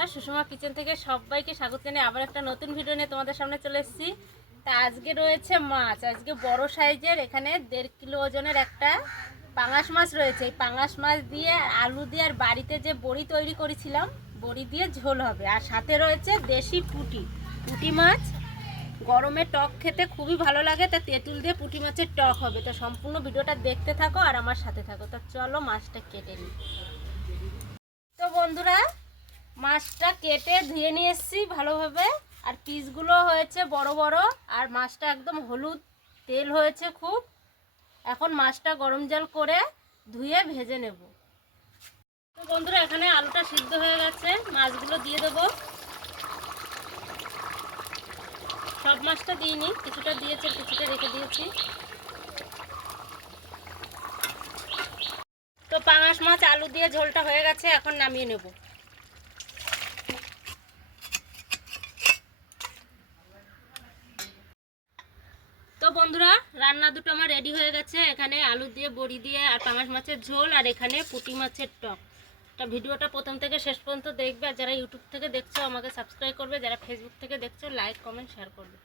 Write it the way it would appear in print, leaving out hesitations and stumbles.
বন্ধুরা, সুষমা কিচেন থেকে সবাইকে স্বাগত জানিয়ে আবার একটা নতুন ভিডিও নিয়ে তোমাদের সামনে চলে এসেছি। তা আজকে রয়েছে মাছ, আজকে বড় সাইজের এখানে 1.5 কিলো ওজনের একটা পাঙাশ মাছ রয়েছে। এই পাঙাশ মাছ দিয়ে আলু দিয়ে আর বাড়িতে যে বড়ি তৈরি করেছিলাম বড়ি দিয়ে ঝোল হবে। আর সাথে রয়েছে দেশি পুঁটি মাছ। গরমে টক খেতে খুবই ভালো লাগে, তা তেঁতুল দিয়ে পুঁটি মাছের টক হবে। তো সম্পূর্ণ ভিডিওটা দেখতে থাকো আর আমার সাথে থাকো। তা চলো মাছটা কেটে নিই। তো বন্ধুরা, মাছটা কেটে ধুয়ে নিয়ে এসেছি ভালোভাবে, আর পিসগুলো হয়েছে বড় বড়, আর মাছটা একদম হলুদ তেল হয়েছে খুব। এখন মাছটা গরম জল করে ধুয়ে ভেজে নেব। তো বন্ধুরা, এখানে আলুটা সিদ্ধ হয়ে গেছে, মাছগুলো দিয়ে দেবো। সব মাছটা দিইনি, কিছুটা দিয়েছি আর কিছুটা রেখে দিয়েছি। তো পাঙাশ মাছ আলু দিয়ে ঝোলটা হয়ে গেছে, এখন নামিয়ে নেব। তো বন্ধুরা, রান্না দুটো আমার রেডি হয়ে গেছে। এখানে আলু দিয়ে বড়ি দিয়ে আর পাঙাশ মাছের ঝোল, আর এখানে পুঁটি মাছের টক। তা ভিডিওটা প্রথম থেকে শেষ পর্যন্ত দেখবে, আর যারা ইউটিউব থেকে দেখছো আমাকে সাবস্ক্রাইব করবে, যারা ফেসবুক থেকে দেখছো লাইক কমেন্ট শেয়ার করবে।